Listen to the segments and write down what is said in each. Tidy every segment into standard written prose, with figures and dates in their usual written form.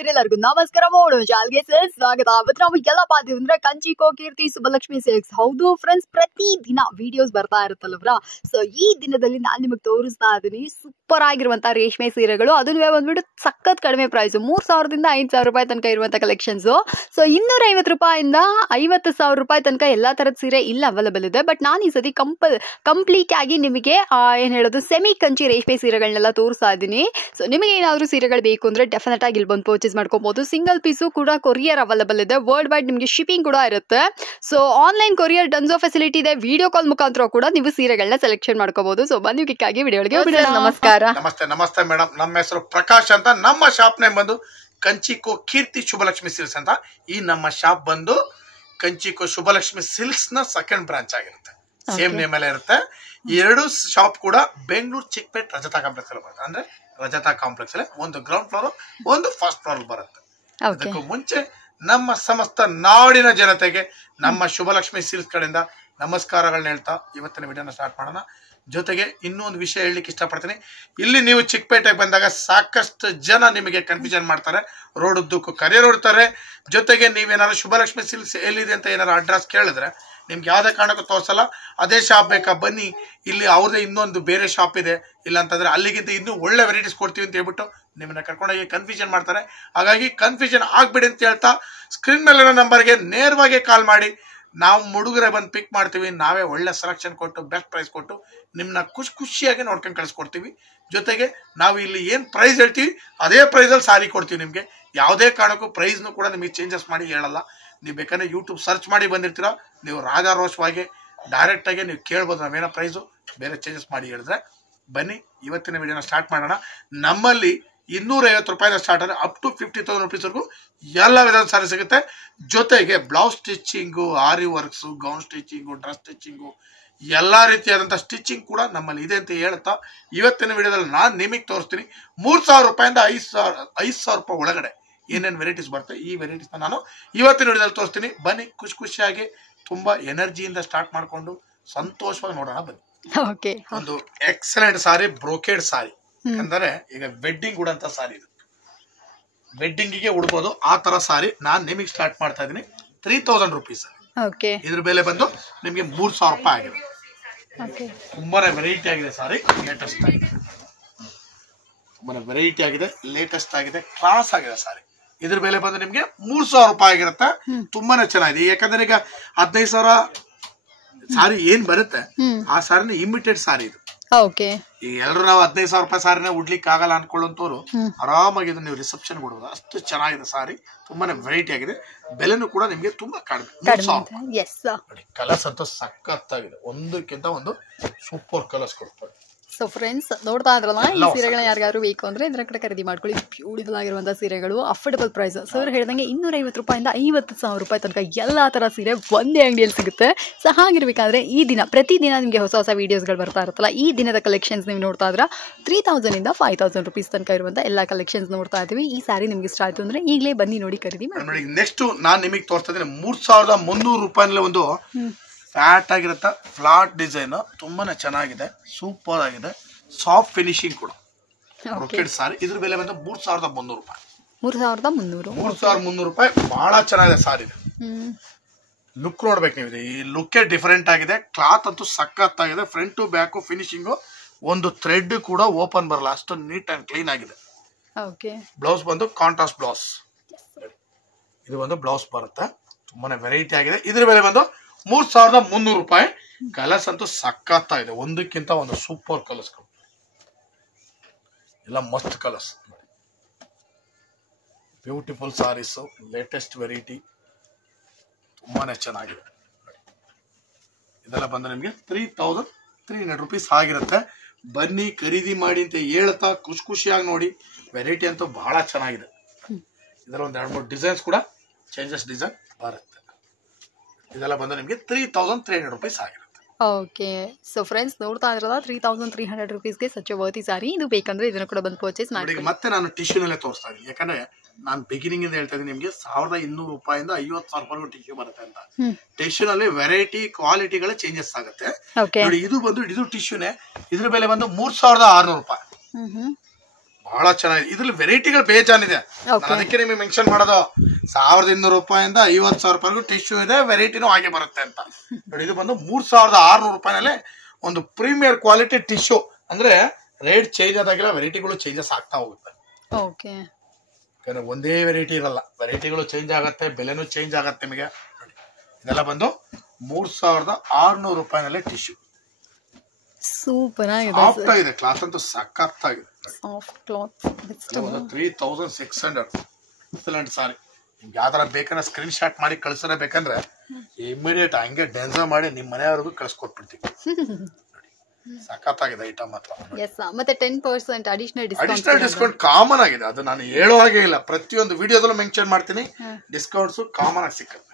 ಎಲ್ಲರಿಗೂ ನಮಸ್ಕಾರ ಮಾಡೋಣ ಶಾಲ್ಗೆ ಸ್ವಾಗತ. ಇವತ್ತು ನಾವು ಎಲ್ಲ ಪಾದಿದ್ರೆ ಕಂಚಿಕೋ ಕೀರ್ತಿ ಸುಬ್ಬಲಕ್ಷ್ಮಿ ಸಿಲ್ಕ್ಸ್. ಹೌದು ಫ್ರೆಂಡ್ಸ್, ಪ್ರತಿ ದಿನ ವಿಡಿಯೋಸ್ ಬರ್ತಾ ಇರುತ್ತಲ್ವ್ರಾ. ಸೊ ಈ ದಿನದಲ್ಲಿ ನಾನು ನಿಮಗೆ ತೋರಿಸ್ತಾ ಇದ್ದೀನಿ ಸೂಪರ್ ಆಗಿರುವಂತ ರೇಷ್ಮೆ ಸೀರೆಗಳು. ಅದನ್ನೇ ಬಂದ್ಬಿಟ್ಟು ಸಖತ್ ಕಡಿಮೆ ಪ್ರೈಸ್, 3000 ದಿಂದ 5000 ರೂಪಾಯಿ ತನಕ ಇರುವಂತ ಕಲೆಕ್ಷನ್ಸ್. ಸೊ 250 ರೂಪಾಯಿಂದ 50,000 ರೂಪಾಯಿ ತನಕ ಎಲ್ಲಾ ತರದ ಸೀರೆ ಇಲ್ಲ ಅವೈಲೇಬಲ್ ಇದೆ. ಬಟ್ ನಾನು ಈ ಸತಿ ಕಂಪ್ಲೀಟ್ ಆಗಿ ನಿಮಗೆ ಏನ್ ಹೇಳೋದು ಸೆಮಿ ಕಂಚಿ ರೇಷ್ಮೆ ಸೀರೆಗಳನ್ನೆಲ್ಲ ತೋರಿಸ್ತಾ ಇದ್ದೀನಿ. ಸೊ ನಿಮಗೆ ಏನಾದ್ರು ಸೀರೆಗಳು ಬೇಕು ಅಂದ್ರೆ ಡೆಫಿನೆಟ್ ಆಗಿ ಇಲ್ಲಿ ಬಂದು ಪರ್ಚೇಸ್ ಮಾಡ್ಕೋಬಹುದು. ಸಿಂಗಲ್ ಪೀಸು ಕೂಡ ಕೊರಿಯರ್ ಅವೈಲೇಬಲ್ ಇದೆ. ವರ್ಲ್ಡ್ ವೈಡ್ ನಿಮಗೆ ಶಿಪ್ಪಿಂಗ್ ಕೂಡ ಇರುತ್ತೆ. So online courier Dunzo facility ಇದೆ. ವಿಡಿಯೋ ಕಾಲ್ ಮುಖಾಂತರ ಕೂಡ ನೀವು ಸೀರೆಗಳನ್ನ ಸೆಲೆಕ್ಷನ್ ಮಾಡ್ಕೋಬಹುದು. ಸೊ ಬನ್ನಿ ಕ್ವಿಕ್ಕಾಗಿ ವಿಡಿಯೋಗೆ ಬಿಡೋಣ. ನಮಸ್ಕಾರ. ನಮಸ್ತೆ ಮೇಡಮ್. ನಮ್ಮ ಹೆಸರು ಪ್ರಕಾಶ್ ಅಂತ. ನಮ್ಮ ಶಾಪ್ ನೇಮ್ ಬಂದು ಕಂಚಿಕೋ ಕೀರ್ತಿ ಶುಭಲಕ್ಷ್ಮಿ ಸಿಲ್ಕ್ಸ್ ಅಂತ. ಈ ನಮ್ಮ ಶಾಪ್ ಬಂದು ಕಂಚಿಕೋ ಶುಭಲಕ್ಷ್ಮಿ ಸಿಲ್ಕ್ಸ್ ನ ಸೆಕೆಂಡ್ ಬ್ರಾಂಚ್ ಆಗಿರುತ್ತೆ. ಸೇಮ್ ನೇಮ್ ಅಲ್ಲೇ ಇರುತ್ತೆ. ಎರಡು ಶಾಪ್ ಕೂಡ ಬೆಂಗಳೂರು ಚಿಕ್ಕಪೇಟ್ ರಜತಾ ಕಾಂಪ್ಲೆಕ್ಸ್ ಅಲ್ಲಿ ಬರುತ್ತೆ. ಅಂದ್ರೆ ರಜತಾ ಕಾಂಪ್ಲೆಕ್ಸ್ ಅಲ್ಲಿ ಒಂದು ಗ್ರೌಂಡ್ ಫ್ಲೋರ್, ಒಂದು ಫಸ್ಟ್ ಫ್ಲೋರ್ ಬರುತ್ತೆ. ಅದಕ್ಕೂ ಮುಂಚೆ ನಮ್ಮ ಸಮಸ್ತ ನಾಡಿನ ಜನತೆಗೆ ನಮ್ಮ ಶುಭಲಕ್ಷ್ಮಿ ಸಿಲ್ಕ್ಸ್ ಕಡೆಯಿಂದ ನಮಸ್ಕಾರಗಳನ್ನ ಹೇಳ್ತಾ ಇವತ್ತಿನ ವಿಡಿಯೋನ ಸ್ಟಾರ್ಟ್ ಮಾಡೋಣ. ಜೊತೆಗೆ ಇನ್ನೂ ಒಂದು ವಿಷಯ ಹೇಳಲಿಕ್ಕೆ ಇಷ್ಟಪಡ್ತೀನಿ. ಇಲ್ಲಿ ನೀವು ಚಿಕ್ಕಪೇಟೆಗೆ ಬಂದಾಗ ಸಾಕಷ್ಟು ಜನ ನಿಮಗೆ ಕನ್ಫ್ಯೂಷನ್ ಮಾಡ್ತಾರೆ, ರೋಡ್ ಉದ್ದಕ್ಕೂ ಕರಿಯರ್ ಹೊಡ್ತಾರೆ. ಜೊತೆಗೆ ನೀವೇನಾದ್ರು ಶುಭಲಕ್ಷ್ಮಿ ಸಿಲ್ಕ್ಸ್ ಎಲ್ಲಿದೆ ಅಂತ ಏನಾದ್ರು ಅಡ್ರೆಸ್ ಕೇಳಿದ್ರೆ ನಿಮ್ಗೆ ಯಾವುದೇ ಕಾರಣಕ್ಕೂ ತೋರಿಸಲ್ಲ. ಅದೇ ಶಾಪ್ ಬೇಕಾ ಬನ್ನಿ, ಇಲ್ಲಿ ಅವ್ರದೇ ಇನ್ನೊಂದು ಬೇರೆ ಶಾಪ್ ಇದೆ, ಇಲ್ಲ ಅಂತಂದ್ರೆ ಅಲ್ಲಿಗಿಂತ ಇನ್ನೂ ಒಳ್ಳೆ ವೆರೈಟೀಸ್ ಕೊಡ್ತೀವಿ ಅಂತ ಹೇಳ್ಬಿಟ್ಟು ನಿಮ್ಮನ್ನ ಕರ್ಕೊಂಡೋಗಿ ಕನ್ಫ್ಯೂಷನ್ ಮಾಡ್ತಾರೆ. ಹಾಗಾಗಿ ಕನ್ಫ್ಯೂಷನ್ ಆಗ್ಬಿಡಿ ಅಂತ ಹೇಳ್ತಾ ಸ್ಕ್ರೀನ್ ಮೇಲಿನ ನಂಬರ್ಗೆ ನೇರವಾಗಿ ಕಾಲ್ ಮಾಡಿ. ನಾವು ಹುಡುಗರೇ ಬಂದು ಪಿಕ್ ಮಾಡ್ತೀವಿ. ನಾವೇ ಒಳ್ಳೆ ಸೆಲೆಕ್ಷನ್ ಕೊಟ್ಟು ಬೆಸ್ಟ್ ಪ್ರೈಸ್ ಕೊಟ್ಟು ನಿಮ್ಮನ್ನ ಖುಷಿಯಾಗಿ ನೋಡ್ಕೊಂಡು ಕಳಿಸ್ಕೊಡ್ತೀವಿ. ಜೊತೆಗೆ ನಾವು ಇಲ್ಲಿ ಏನು ಪ್ರೈಸ್ ಹೇಳ್ತೀವಿ ಅದೇ ಪ್ರೈಸಲ್ಲಿ ಸಾರಿ ಕೊಡ್ತೀವಿ ನಿಮಗೆ. ಯಾವುದೇ ಕಾರಣಕ್ಕೂ ಪ್ರೈಸ್ನು ಕೂಡ ನಿಮಗೆ ಚೇಂಜಸ್ ಮಾಡಿ ಹೇಳಲ್ಲ. ನೀವು ಬೇಕಾದ್ರೆ ಯೂಟ್ಯೂಬ್ ಸರ್ಚ್ ಮಾಡಿ ಬಂದಿರ್ತೀರ, ನೀವು ರಾಜಾರೋಷವಾಗಿ ಡೈರೆಕ್ಟಾಗಿ ನೀವು ಕೇಳ್ಬೋದು ನಾವೇನೋ ಪ್ರೈಸು ಬೇರೆ ಚೇಂಜಸ್ ಮಾಡಿ ಹೇಳಿದ್ರೆ. ಬನ್ನಿ ಇವತ್ತಿನ ವಿಡಿಯೋನ ಸ್ಟಾರ್ಟ್ ಮಾಡೋಣ. ನಮ್ಮಲ್ಲಿ 250 ರೂಪಾಯಿನ ಸ್ಟಾರ್ಟ್ ಆದರೆ ಅಪ್ ಟು 50,000 ರುಪೀಸ್ವರೆಗೂ ಎಲ್ಲ ವಿಧದ ಸಾರಿ ಸಿಗುತ್ತೆ. ಜೊತೆಗೆ blouse stitching, aari works, gown stitching, dress stitching, ಎಲ್ಲ ರೀತಿಯಾದಂಥ ಸ್ಟಿಚಿಂಗ್ ಕೂಡ ನಮ್ಮಲ್ಲಿ ಇದೆ ಅಂತ ಹೇಳ್ತಾ ಇವತ್ತಿನ ವಿಡಿಯೋದಲ್ಲಿ ನಾನು ನಿಮಗೆ ತೋರಿಸ್ತೀನಿ 3,000 ರೂಪಾಯಿಂದ 5,000 ರೂಪಾಯಿ ಒಳಗಡೆ ಏನೇನು ವೆರೈಟೀಸ್ ಬರುತ್ತೆ. ಈ ವೆರೈಟೀಸ್ನ ನಾನು ಇವತ್ತಿನ ವಿಡಿಯೋದಲ್ಲಿ ತೋರಿಸ್ತೀನಿ. ಬನ್ನಿ ಖುಷಿಯಾಗಿ ತುಂಬ ಎನರ್ಜಿಯಿಂದ ಸ್ಟಾರ್ಟ್ ಮಾಡಿಕೊಂಡು ಸಂತೋಷವಾಗಿ ನೋಡೋಣ ಬನ್ನಿ. ಒಂದು ಎಕ್ಸಲೆಂಟ್ ಸಾರಿ, ಬ್ರೋಕೆಡ್ ಸಾರಿ. ಅಂದರೆ ಈಗ ವೆಡ್ಡಿಂಗ್ ಉಡಂತ ಸಾರಿ, ಇದು ವೆಡ್ಡಿಂಗಿಗೆ ಉಡ್ಬೋದು ಆ ತರ ಸಾರಿ ನಾನು ನಿಮಗೆ ಸ್ಟಾರ್ಟ್ ಮಾಡ್ತಾ ಇದ್ದೀನಿ 3,000 ರುಪೀಸ್. ಇದ್ರ ಬೆಲೆ ಬಂದು ನಿಮಗೆ 3,000 ರೂಪಾಯಿ ಆಗಿದೆ. ತುಂಬಾನೇ ವೆರೈಟಿ ಆಗಿದೆ ಸಾರಿ, ಲೇಟೆಸ್ಟ್ ಆಗಿದೆ, ತುಂಬಾನೇ ವೆರೈಟಿ ಆಗಿದೆ, ಲೇಟೆಸ್ಟ್ ಆಗಿದೆ, ಕ್ಲಾಸ್ ಆಗಿದೆ ಸಾರಿ. ಇದ್ರ ಬೆಲೆ ಬಂದು ನಿಮ್ಗೆ 3,000 ರೂಪಾಯಿ ಆಗಿರುತ್ತೆ. ತುಂಬಾನೇ ಚೆನ್ನಾಗಿದೆ. ಯಾಕಂದ್ರೆ ಈಗ 15,000 ಸಾರಿ ಏನ್ ಬರುತ್ತೆ ಆ ಸಾರಿನ ಇಮಿಟೇಟ್ ಸಾರಿ ಇದು. ಈಗ ಎಲ್ಲರೂ ನಾವು 15,000 ರೂಪಾಯಿ ಸಾರಿನ ಉಡ್ಲಿಕ್ಕೆ ಆಗಲ್ಲ ಅನ್ಕೊಳ್ಳೋಂತವ್ರು ಆರಾಮಾಗಿ ನೀವು ರಿಸೆಪ್ಷನ್ ಕೊಡಬಹುದು. ಅಷ್ಟು ಚೆನ್ನಾಗಿದೆ ಸಾರಿ, ತುಂಬಾನೇ ವೆರೈಟಿ ಆಗಿದೆ. ಬೆಲೆನೂ ಕೂಡ ನಿಮ್ಗೆ ತುಂಬಾ ಕಡಿಮೆ. ನೋಡಿ ಕಲರ್ಸ್ ಅಂತೂ ಸಖತ್ತಾಗಿದೆ, ಒಂದಕ್ಕಿಂತ ಒಂದು ಸೂಪರ್ ಕಲರ್ಸ್ ಕೊಡ್ತಾರೆ. ಸೊ ಫ್ರೆಂಡ್ಸ್ ನೋಡ್ತಾ ಇದ್ರಲ್ಲ, ಈ ಸೀರೆಗಳನ್ನ ಯಾರಿಗಾರು ಬೇಕು ಅಂದ್ರೆ ಇದರ ಕಡೆ ಖರೀದಿ ಮಾಡ್ಕೊಳ್ಳಿ. ಬ್ಯೂಟಿಫುಲ್ ಆಗಿರುವಂತಹ ಸೀರೆಗಳು, ಅಫೋರ್ಡಬಲ್ ಪ್ರೈಸ್. ಸರ್ ಹೇಳ್ದಂಗೆ 250 ರೂಪಾಯಿಂದ 50,000 ರೂಪಾಯಿ ತನಕ ಎಲ್ಲಾ ತರ ಸೀರೆ ಒಂದೇ ಅಂಗಡಿಯಲ್ಲಿ ಸಿಗುತ್ತೆ. ಸೊ ಹಾಗಿರ್ಬೇಕಾದ್ರೆ ಈ ದಿನ ಪ್ರತಿದಿನ ನಿಮಗೆ ಹೊಸ ಹೊಸ ವಿಡಿಯೋಸ್ಗಳು ಬರ್ತಾ ಇರುತ್ತಲ್ಲ, ಈ ದಿನದ ಕಲೆಕ್ಷನ್ಸ್ ನೀವು ನೋಡ್ತಾ ಇದ್ರ 3,000 ಇಂದ 5,000 ರುಪೀಸ್ ತನಕ ಇರುವಂತ ಎಲ್ಲಾ ಕಲೆಕ್ಷನ್ಸ್ ನೋಡ್ತಾ ಇದ್ದೀವಿ. ಈ ಸಾರಿ ನಿಮ್ಗೆ ಇಷ್ಟ ಆಯ್ತು ಅಂದ್ರೆ ಈಗಲೇ ಬನ್ನಿ ನೋಡಿ ಖರೀದಿ ಮಾಡಿ. ನೆಕ್ಸ್ಟ್ ನಾನು ನಿಮಗೆ ತೋರಿಸ್ತಾ ಇದ್ದೀನಿ 3,300 ರೂಪಾಯಿನಲ್ಲಿ ಒಂದು ಫ್ಯಾಟ್ ಆಗಿರುತ್ತೆ, ಫ್ಲಾಟ್ ಡಿಸೈನ್, ತುಂಬಾನೇ ಚೆನ್ನಾಗಿದೆ, ಸೂಪರ್ ಆಗಿದೆ, ಸಾಫ್ಟ್ ಫಿನಿಶಿಂಗ್ ಕೂಡ ಬ್ರೋಕೆಡ್ ಸಾರಿ. ಇದ್ರ ಬೆಲೆ ಬಂದು 3,300 ರೂಪಾಯಿ. 3,300 ರೂಪಾಯಿ. ಬಹಳ ಚೆನ್ನಾಗಿದೆ ಸಾರಿ. ಲುಕ್ ನೋಡ್ಬೇಕು ನೀವು, ಈ ಲುಕ್ಕೇ ಡಿಫರೆಂಟ್ ಆಗಿದೆ. ಕ್ಲಾತ್ ಅಂತೂ ಸಖತ್ತಾಗಿದೆ. ಫ್ರಂಟ್ ಟು ಬ್ಯಾಕ್ ಫಿನಿಶಿಂಗು, ಒಂದು ಥ್ರೆಡ್ ಕೂಡ ಓಪನ್ ಬರಲ್ಲ, ಅಷ್ಟು ನೀಟ್ ಅಂಡ್ ಕ್ಲೀನ್ ಆಗಿದೆ. ಬ್ಲೌಸ್ ಬಂದು ಕಾಂಟ್ರಾಸ್ಟ್ ಬ್ಲೌಸ್, ಇದು ಒಂದು ಬ್ಲೌಸ್ ಬರುತ್ತೆ. ತುಂಬಾನೇ ವೆರೈಟಿ ಆಗಿದೆ. ಇದ್ರ ಬೆಲೆ ಬಂದು 3,300 ರೂಪಾಯಿ. ಕಲರ್ಸ್ ಅಂತೂ ಸಖತ್ತ ಇದೆ, ಒಂದಕ್ಕಿಂತ ಒಂದು ಸೂಪರ್ ಕಲರ್ಸ್, ಎಲ್ಲ ಮಸ್ತ್ colours. Beautiful saris, latest variety, ತುಂಬಾನೇ ಚೆನ್ನಾಗಿದೆ. ಇದೆಲ್ಲ ಬಂದ್ರೆ ನಿಮಗೆ 3,300 ರುಪೀಸ್ ಆಗಿರುತ್ತೆ. ಬನ್ನಿ ಖರೀದಿ ಮಾಡಿ ಅಂತ ಹೇಳ್ತಾ ಖುಷಿಯಾಗಿ ನೋಡಿ. ವೆರೈಟಿ ಅಂತೂ ಬಹಳ ಚೆನ್ನಾಗಿದೆ. ಇದರ ಒಂದು 2-3 ಡಿಸೈನ್ಸ್ ಕೂಡ ಚೇಂಜಸ್ ಡಿಸೈನ್ ಬರುತ್ತೆ. ಇದೆಲ್ಲ ಬಂದು ನಿಮಗೆ 3,300 ರುಪೀಸ್ ಆಗಿರುತ್ತೆ. ಓಕೆ, ಸೊ ಫ್ರೆಂಡ್ಸ್ ನೋಡ್ತಾ ಇದ್ರಲ್ಲ 3,300 ರುಪೀಸ್ಗೆ ಸಚ್ ವರ್ತಿ ಸಾರಿ. ಇದು ಬೇಕಂದ್ರೆ ಇದನ್ನ ಕೂಡ ಬಂದು ಪರ್ಚೇಸ್ ಮಾಡಿ. ಮತ್ತೆ ನಾನು ಟಿಶ್ಯೂನಲ್ಲೇ ತೋರಿಸ್ತಾ ಇದ್ದೀನಿ, ಯಾಕಂದ್ರೆ ನಾನು ಬಿಗಿನಿಂಗ್ ಇಂದ ಹೇಳ್ತಾ ಇದ್ದೀನಿ ನಿಮಗೆ 1,200 ರೂಪಾಯಿಂದ 50,000 ರೂಪಾಯಿ ಟಿಶ್ಯೂ ಬರುತ್ತೆ ಅಂತ. ಟಿಶ್ಯೂನಲ್ಲಿ ವೆರೈಟಿ ಕ್ವಾಲಿಟಿಗಳ ಚೇಂಜಸ್ ಆಗುತ್ತೆ. ನೋಡಿ ಇದು ಬಂದು ಇದು ಟಿಶ್ಯೂನೇ. ಇದ್ರ ಬೆಲೆ ಬಂದು 3,600 ರೂಪಾಯಿ. ಬಹಳ ಚೆನ್ನಾಗಿದೆ. ಇದ್ರಲ್ಲಿ ವೆರೈಟಿಗಳು ಬೇಜಾನಿದೆ. ಅದಕ್ಕೆ ನಿಮಗೆ ಮೆನ್ಷನ್ ಮಾಡೋದು 1200 ರೂಪಾಯಿಂದ 50,000 ರೂಪಾಯಿಗೂ ಟಿಶ್ಯೂ ಇದೆ, ವೆರೈಟಿನೂ ಹಾಗೆ ಬರುತ್ತೆ ಅಂತ ನೋಡಿ. ಇದು ಬಂದು 3600 ರೂಪಾಯಿನಲ್ಲೇ ಒಂದು ಪ್ರೀಮಿಯರ್ ಕ್ವಾಲಿಟಿ ಟಿಶ್ಯೂ. ಅಂದ್ರೆ ರೇಟ್ ಚೇಂಜ್ ಆದಾಗೆಲ್ಲ ವೆರೈಟಿಗಳು ಚೇಂಜಸ್ ಆಗ್ತಾ ಹೋಗುತ್ತೆ. ಓಕೆ, ಒಂದೇ ವೆರೈಟಿ ಇರಲ್ಲ, ವೆರೈಟಿಗಳು ಚೇಂಜ್ ಆಗತ್ತೆ, ಬೆಲೆನೂ ಚೇಂಜ್ ಆಗತ್ತೆ ನಿಮಗೆ. ಇದೆಲ್ಲ ಬಂದು 3600 ರೂಪಾಯಿನಲ್ಲೇ ಟಿಶ್ಯೂ. ಸೂಪರ್ ಆಗಿದೆ, ಸಾಫ್ಟ್ ಆಗಿದೆ, ಕ್ಲಾತ್ ಅಂತೂ ಸಖತ್ತಾಗಿದೆ. ಸಾಫ್ಟ್ ಕ್ಲಾತ್ 3600 ಎಕ್ಸಲೆಂಟ್ ಸಾರಿ. ನಿಮ್ಗೆ ಯಾವ್ದಾರ ಬೇಕಂದ್ರೆ ಸ್ಕ್ರೀನ್ ಶಾಟ್ ಮಾಡಿ ಕಳ್ಸರ ಬೇಕಂದ್ರೆ ಇಮಿಡಿಯೇಟ್ ಹಂಗೆ ಡೆನ್ಸರ್ ಮಾಡಿ ನಿಮ್ಮ ಮನೆಯವರೆಗೂ ಕಳ್ಸಿಕೊಟ್ಬಿಡ್ತೀವಿ. ಸಖತ್ತಾಗಿದೆ ಐಟಮ್ ಮಾತ್ರ. ಮತ್ತೆ 10% ಅಡಿಷನಲ್ ಡಿಸ್ಕೌಂಟ್ ಕಾಮನ್ ಆಗಿದೆ. ಅದು ನಾನು ಹೇಳೋ ಹಾಗೆ ಇಲ್ಲ, ಪ್ರತಿಯೊಂದು ವಿಡಿಯೋದಲ್ಲೂ ಮೆನ್ಷನ್ ಮಾಡ್ತೀನಿ. ಡಿಸ್ಕೌಂಟ್ಸ್ ಕಾಮನ್ ಆಗಿ ಸಿಕ್ಕತ್ತೆ.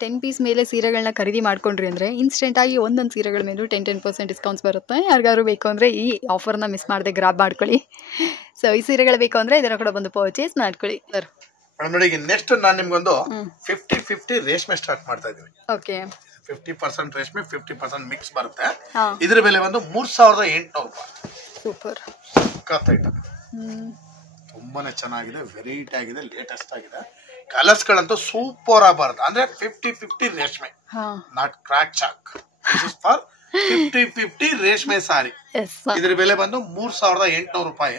10 ಪೀಸ್ ಮೇಲೆ ಸೀರೆಗಳನ್ನ ಖರೀದಿ ಮಾಡ್ಕೊಂಡ್ರಿ ಅಂದ್ರೆ ಇನ್ಸ್ಟೆಂಟ್ ಆಗಿ ಒಂದೊಂದು ಸೀರೆಗಳ ಮೇಲೂ 10% ಡಿಸ್ಕೌಂಟ್ಸ್ ಬರುತ್ತೆ. ಯಾರಿಗಾದ್ರು ಬೇಕು ಅಂದ್ರೆ ಈ ಆಫರ್ನ ಮಿಸ್ ಮಾಡದೆ ಗ್ರಾಬ್ ಮಾಡ್ಕೊಳ್ಳಿ. ಸೊ ಈ ಸೀರೆಗಳು ಬೇಕು ಅಂದ್ರೆ ಇದನ್ನ ಕೂಡ ಬಂದು ಪರ್ಚೇಸ್ ಮಾಡ್ಕೊಳ್ಳಿ ಸರ್. ನೋಡಿ, ನೆಕ್ಸ್ಟ್ ನಾನು ನಿಮ್ಗೊಂದು 50-50 ರೇಷ್ಮೆ ಸ್ಟಾರ್ಟ್ ಮಾಡ್ತಾ ಇದೀವಿ. ಓಕೆ, 50% ರೇಷ್ಮೆ 50% ಮಿಕ್ಸ್ ಬರುತ್ತೆ. ಇದ್ರ ಬೆಲೆ ಬಂದು 3800 ರೂಪಾಯಿ. ಸೂಪರ್, ತುಂಬಾನೇ ಚೆನ್ನಾಗಿದೆ, ವೆರೈಟಿ ಆಗಿದೆ, ಲೇಟೆಸ್ಟ್ ಆಗಿದೆ. ಕಲರ್ಸ್ ಗಳಂತೂ ಸೂಪರ್ ಆಗಿ ಬರುತ್ತೆ. ಅಂದ್ರೆ 50-50 ರೇಷ್ಮೆ, not crack chalk. This is for 50-50 ರೇಷ್ಮೆ ಸಾರಿ. ಇದ್ರ ಬೆಲೆ ಬಂದು 3800 ರೂಪಾಯಿ.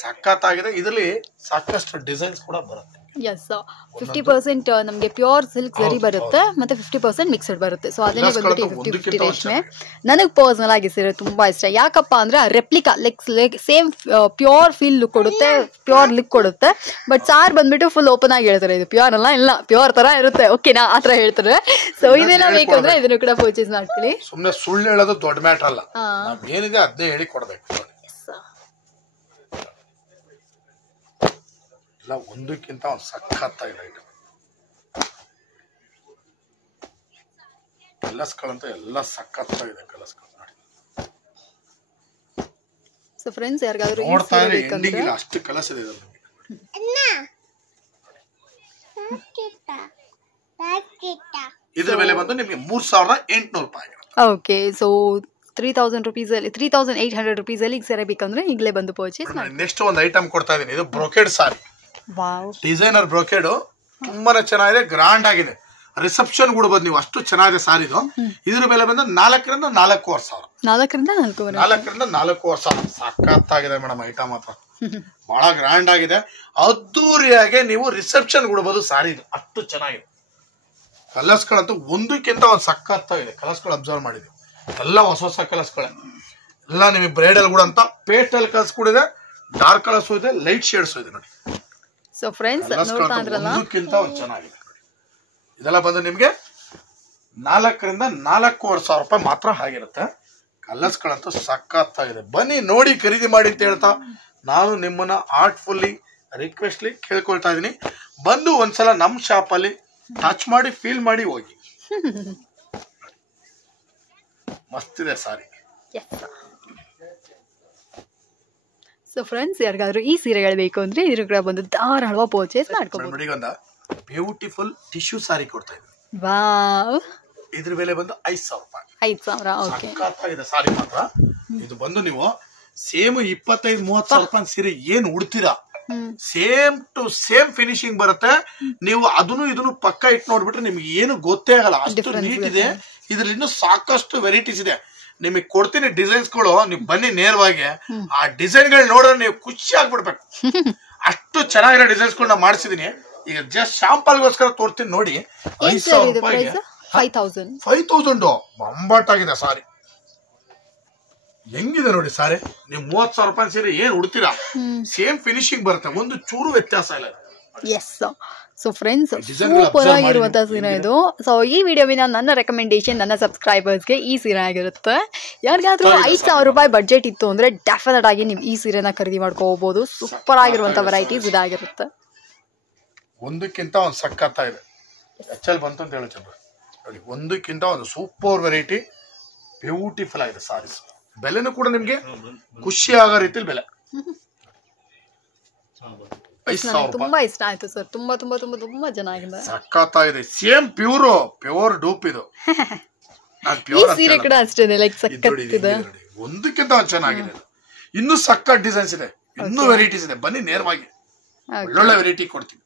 ಸಖತ್ತಾಗಿದೆ. ಇದರಲ್ಲಿ ಸಾಕಷ್ಟು ಡಿಸೈನ್ಸ್ ಕೂಡ ಬರುತ್ತೆ. 50% ನಮಗೆ ಪ್ಯೂರ್ ಸಿಲ್ಕ್ ಸರಿ ಬರುತ್ತೆ, ಮತ್ತೆ 50% ಮಿಕ್ಸ್ಡ್ ಬರುತ್ತೆ. ಸೊ ಅದನ್ನೇ ಬಂದ್ಬಿಟ್ಟು 50-50 ರೇಷ್ಮೆ. ನನಗೆ ಪರ್ಸನಲ್ ಆಗಿ ಸೀರೆ ತುಂಬಾ ಇಷ್ಟ. ಯಾಕಪ್ಪ ಅಂದ್ರೆ replica like same pure feel look ಕೊಡುತ್ತೆ, ಪ್ಯೂರ್ ಲುಕ್ ಕೊಡುತ್ತೆ. ಬಟ್ ಸಾರ್ ಬಂದ್ಬಿಟ್ಟು ಫುಲ್ ಓಪನ್ ಆಗಿ ಹೇಳ್ತಾರೆ, ಇದು ಪ್ಯೂರ್ ಅಲ್ಲ, ಇಲ್ಲ ಪ್ಯೂರ್ ತರ ಇರುತ್ತೆ. ಓಕೆನಾ, ಆತರ ಹೇಳ್ತಾರೆ. ಸೊ ಇದೆಲ್ಲ ಬೇಕಂದ್ರೆ ಇದನ್ನು ಕೂಡ ಪರ್ಚೇಸ್ ಮಾಡ್ಕೊಳ್ಳಿ. ಸುಮ್ಮನೆ ಸುಳ್ಳು ಹೇಳೋದು ದೊಡ್ಡ ಮ್ಯಾಟರ್ ಅಲ್ಲ, ಏನಿದೆ ಅದನ್ನೇ ಹೇಳಿ ಕೊಡ್ಬೇಕು. ಎಲ್ಲ ಒಂದಕ್ಕಿಂತ ಒಂದು ಸಖತ್ತಾಗಿದೆ ಐಟಮ್. ಕಲರ್ಸ್ಗಳಂತೂ ಎಲ್ಲ ಸಖತ್ತಾಗಿದೆ ಕಲರ್ಸ್ಗಳು. ಸೊ ಫ್ರೆಂಡ್ಸ್, ಯಾರಿಗಾದ್ರೂ ನೋಡ್ತಾ ಇದ್ರೆ ಎಂಡಿಂಗ್ ಇಲ್ಲ, ಅಷ್ಟು ಕಲರ್ಸ್ ಇದೆ ಇದರಲ್ಲಿ. ಇದ್ರ ಬೆಲೆ ಬಂದು ನಿಮಗೆ 3800 ರೂಪಾಯಿ. ಓಕೆ, ಸೊ 3000 rupees ಅಲ್ಲಿ 3800 rupees ಅಲ್ಲಿ ಸೀರೆ ಬೇಕಂದ್ರೆ ಈಗಲೇ ಬಂದು ಪರ್ಚೇಸ್ ಮಾಡಿ. ನೆಕ್ಸ್ಟ್ ಒಂದು ಐಟಮ್ ಕೊಡ್ತಾ ಇದೀನಿ. ಇದು ಬ್ರೋಕೆಡ್ ಸಾರಿ. ವಾವ್, ಡಿಸೈನರ್ ಬ್ರೋಕೆಡ್ ತುಂಬಾನೇ ಚೆನ್ನಾಗಿದೆ, ಗ್ರಾಂಡ್ ಆಗಿದೆ. ರಿಸೆಪ್ಷನ್ ಕೊಡಬಹುದು ನೀವು, ಅಷ್ಟು ಚೆನ್ನಾಗಿದೆ ಸಾರಿ ಇದು. ಇದ್ರ ಬೆಲೆ ಬಂದು 4ರಿಂದ 4,500. 4ರಿಂದ 4,500. ಸಖತ್ತಾಗಿದೆ ಮೇಡಮ್ ಐಟಮ್ ಮಾತ್ರ, ಬಹಳ ಗ್ರಾಂಡ್ ಆಗಿದೆ. ಅದ್ದೂರಿಯಾಗಿ ನೀವು ರಿಸೆಪ್ಷನ್ ಕೊಡಬಹುದು ಸಾರಿ ಇದು, ಅಷ್ಟು ಚೆನ್ನಾಗಿದೆ. ಕಲರ್ಸ್ ಗಳಂತೂ ಒಂದಕ್ಕಿಂತ ಒಂದು ಸಖತ್ತಾಗಿದೆ. ಕಲರ್ಸ್ ಗಳು ಅಬ್ಸರ್ವ್ ಮಾಡಿದ್ವಿ, ಎಲ್ಲ ಹೊಸ ಕಲರ್ಸ್ಗಳೇ. ಎಲ್ಲ ನಿಮಗೆ ಬ್ರೈಡಲ್ ಕೂಡ ಅಂತ ಪೇಸ್ಟಲ್ ಕಲರ್ಸ್ ಕೂಡ ಇದೆ, ಡಾರ್ಕ್ ಕಲರ್ಸ್ ಇದೆ, ಲೈಟ್ ಶೇಡ್ಸ್ ಇದೆ ನೋಡಿ. ಸೊ ಫ್ರೆಂಡ್ಸ್, ನೋಡ್ತಾ ಇದ್ರಲ್ಲ, ಒಂದಕ್ಕಿಂತ ಒಂದು ಚೆನ್ನಾಗಿದೆ. ಇದೆಲ್ಲ ಬಂದು ನಿಮಗೆ 4ರಿಂದ 4,500 ರೂಪಾಯಿ ಮಾತ್ರ ಆಗಿರುತ್ತೆ. ಕಲರ್ಸ್ ಗಳಂತೂ ಸಖತ್ತಾಗಿದೆ. ಬನ್ನಿ ನೋಡಿ ಖರೀದಿ ಮಾಡಿ ಅಂತ ಹೇಳ್ತಾ ನಾನು ನಿಮ್ಮನ್ನ ಆರ್ಟ್ಫುಲ್ಲಿ ರಿಕ್ವೆಸ್ಟ್ಲಿ ಕೇಳ್ಕೊಳ್ತಾ ಇದೀನಿ. ಬಂದು ಒಂದ್ಸಲ ನಮ್ಮ ಶಾಪ್ ಅಲ್ಲಿ ಟಚ್ ಮಾಡಿ ಫೀಲ್ ಮಾಡಿ ಹೋಗಿ. ಮಸ್ತಿದೆ ಸಾರಿ. ಸೊ ಫ್ರೆಂಡ್ಸ್, ಯಾರಿಗಾದ್ರೂ ಈ ಸೀರೆಗಳು ಬೇಕು ಅಂದ್ರೆ ಇದ್ರ ಕೂಡ ಬಂದು ಧಾರಾಳವಾಗಿ ಪರ್ಚೇಸ್ ಮಾಡ್ಕೋಬಹುದು. ನೋಡಿ, ಒಂದು ಬ್ಯೂಟಿಫುಲ್ ಟಿಶ್ಯೂ ಸಾರಿ ಕೊಡ್ತಾ ಇದ್ದೀವಿ. ವಾವ್, ಇದ್ರ ಬೆಲೆ ಬಂದು 5,000 ರೂಪಾಯಿ. 5,000. ಓಕೆ, ಸಖತ್ತಾಗಿದೆ ಸಾರಿ ಮಾತ್ರ. ಇದು ಬಂದು ನೀವು ಸೇಮ್ 25-30 ರೂಪಾಯಿ ಸೀರೆ ಏನು ಉಡ್ತೀರಾ, ಸೇಮ್ ಟು ಸೇಮ್ ಫಿನಿಶಿಂಗ್ ಬರುತ್ತೆ. ನೀವು ಅದನ್ನು ಇದನ್ನು ಪಕ್ಕ ಇಟ್ಟು ನೋಡ್ಬಿಟ್ರೆ ನಿಮ್ಗೆ ಏನು ಗೊತ್ತೇ ಆಗಲ್ಲ, ಅಷ್ಟು ನೀಟ್ ಇದೆ. ಇದ್ರಲ್ಲಿ ಇನ್ನೂ ಸಾಕಷ್ಟು ವೆರೈಟೀಸ್ ಇದೆ. ನಿಮಗೆ ಕೊಡ್ತೀನಿ ಡಿಸೈನ್ಸ್ ಗಳು, ನೀವು ಬನ್ನಿ ನೇರವಾಗಿ. ಆ ಡಿಸೈನ್ ಗಳು ನೋಡಿದ್ರೆ ನೀವು ಖುಷಿ ಆಗ್ಬಿಡ್ಬೇಕು, ಅಷ್ಟು ಚೆನ್ನಾಗಿರೋ ಡಿಸೈನ್ಸ್ ಗಳನ್ನ ಮಾಡಿಸಿದೀನಿ. ಈಗ ಜಸ್ಟ್ ಶಾಂಪಲ್ ಗೋಸ್ಕರ ತೋರ್ತೀನಿ ನೋಡಿ. 5,000 ರೂಪಾಯಿಗೆ 5,000 ಬಂಬಾಟಾಗಿದೆ ಸಾರಿ. ಹೆಂಗಿದೆ ನೋಡಿ ಸಾರಿ. ನೀವು 30,000 ರೂಪಾಯಿ ಸೀರೆ ಏನ್ ಉಡ್ತೀರಾ, ಸೇಮ್ ಫಿನಿಶಿಂಗ್ ಬರುತ್ತೆ, ಒಂದು ಚೂರು ವ್ಯತ್ಯಾಸ ಇಲ್ಲ. ಸೊ ಫ್ರೆಂಡ್ಸ್, ಸೂಪರ್ ಆಗಿರುವಂತಹ ಸೀರೆ ಇದು. ಸೊ ಈ ವಿಡಿಯೋವಿನ ನನ್ನ ರೆಕಮೆಂಡೇಶನ್ ನನ್ನ ಸಬ್ಸ್ಕ್ರೈಬರ್ಸ್ಗೆ ಈ ಸೀರೆ ಆಗಿರುತ್ತೆ. ಯಾರಿಗಾದ್ರೂ 5,000 ರೂಪಾಯಿ ಬಡ್ಜೆಟ್ ಇತ್ತು ಅಂದ್ರೆ ಡೆಫಿನೆಟ್ ಆಗಿ ನೀವು ಈ ಸೀರೆನ ಖರೀದಿ ಮಾಡ್ಕೋಬಹುದು. ಸೂಪರ್ ಆಗಿರುವಂತಹ ವೆರೈಟೀಸ್ ಇದಾಗಿರುತ್ತೆ. ಒಂದಕ್ಕಿಂತ ಒಂದು ಸಖತ್ತಾಗಿದೆ. ಎಚ್ಚಲ್ ಬಂತು ಅಂತ ಹೇಳಿ ಚಂದ್ರ ನೋಡಿ, ಒಂದಕ್ಕಿಂತ ಒಂದು ಸೂಪರ್ ವೆರೈಟಿ, ಬ್ಯೂಟಿಫುಲ್ ಆಗಿದೆ ಸಾರೀಸ್. ಬೆಲೆನೂ ಕೂಡ ನಿಮ್ಗೆ ಖುಷಿ ಆಗೋ ರೀತಿಲಿ ಬೆಲೆ. 5,000 ತುಂಬಾ ಇಷ್ಟ ಆಯ್ತು ಸರ್. ತುಂಬಾ ತುಂಬಾ ತುಂಬಾ ತುಂಬಾ ಚೆನ್ನಾಗಿದೆ, ಸಖತ್ತಾಗಿದೆ. ಸೇಮ್ ಪ್ಯೂರ್ ಡೂಪ್ ಇದು. ಈ ಸೀರೆ ಕೂಡ ಅಷ್ಟೇ ಲೈಕ್ ಸಖತ್ತಿದೆ. ಒಂದಕ್ಕಿಂತ ಒಂದು ಚೆನ್ನಾಗಿದೆ. ಇನ್ನು ಸಖತ್ ಡಿಸೈನ್ಸ್ ಇದೆ. ಇನ್ನೂ ವೆರೈಟೀಸ್ ಇದೆ, ಬನ್ನಿ ನೇರವಾಗಿ ಒಳ್ಳೊಳ್ಳೆ ವೆರೈಟಿ ಕೊಡ್ತೀನಿ.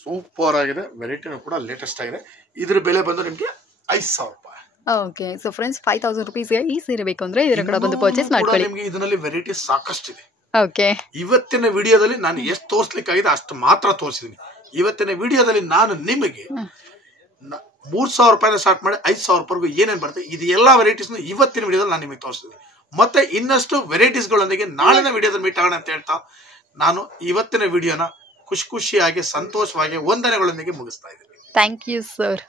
ಸೂಪರ್ ಆಗಿದೆ, ವೆರೈಟಿನೂ ಕೂಡ ಲೇಟೆಸ್ಟ್ ಆಗಿದೆ. ಇದ್ರ ಬೆಲೆ ಬಂದು ನಿಮ್ಗೆ 5,000 ರೂಪಾಯಿ. ಓಕೆ, ಸೊ ಫ್ರೆಂಡ್ಸ್ 5,000 ರುಪೀಸ್ಗೆ ಈ ಸೀರೆ ಬೇಕು ಅಂದ್ರೆ ಇದರ ಕಡೆ ಬಂದು ಪರ್ಚೇಸ್ ಮಾಡ್ಕೊಳ್ಳಿ. ನಿಮ್ಗೆ ಇದರಲ್ಲಿ ವೆರೈಟಿ ಸಾಕಷ್ಟು ಇದೆ. ಓಕೆ, ಇವತ್ತಿನ ವಿಡಿಯೋದಲ್ಲಿ ನಾನು ಎಷ್ಟು ತೋರಿಸ್ಲಿಕ್ಕಾಗಿದೆ ಅಷ್ಟು ಮಾತ್ರ ತೋರಿಸಿದೀನಿ. ಇವತ್ತಿನ ವಿಡಿಯೋದಲ್ಲಿ ನಾನು ನಿಮಗೆ 3,000 ರೂಪಾಯಿಂದ ಸ್ಟಾರ್ಟ್ ಮಾಡಿ 5,000 ರೂಪಾಯಿಗೂ ಏನೇನು ಬರುತ್ತೆ ಇದು ಎಲ್ಲಾ ವೆರೈಟೀಸ್ ಇವತ್ತಿನ ವಿಡಿಯೋದಲ್ಲಿ ನಾನು ನಿಮಗೆ ತೋರಿಸಿದ್ದೀನಿ. ಮತ್ತೆ ಇನ್ನಷ್ಟು ವೆರೈಟೀಸ್ ಗಳೊಂದಿಗೆ ನಾಳಿನ ವಿಡಿಯೋದಲ್ಲಿ ಮೀಟ್ ಆಗೋಣ ಅಂತ ಹೇಳ್ತಾ ನಾನು ಇವತ್ತಿನ ವಿಡಿಯೋನ ಖುಷಿಯಾಗಿ ಸಂತೋಷವಾಗಿ ವಂದನೆಗಳೊಂದಿಗೆ ಮುಗಿಸ್ತಾ ಇದ್ದೀನಿ. Thank you sir.